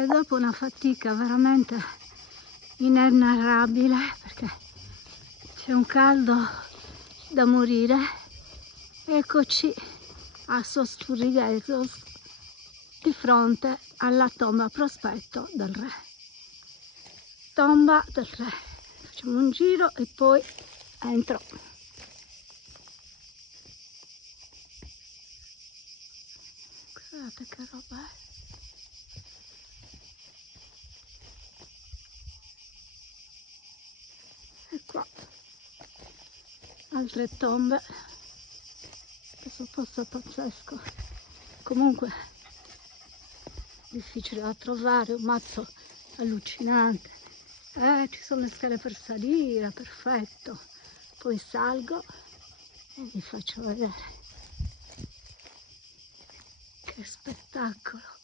e dopo una fatica veramente inenarrabile, perché c'è un caldo da morire, eccoci a Sos Furrighesos, di fronte alla tomba prospetto del re. Tomba del re. Facciamo un giro e poi entro. Guardate che roba è. E qua altre tombe. Questo posto è pazzesco. Comunque difficile da trovare, un mazzo allucinante. Ci sono le scale per salire, perfetto. Poi salgo e vi faccio vedere che spettacolo.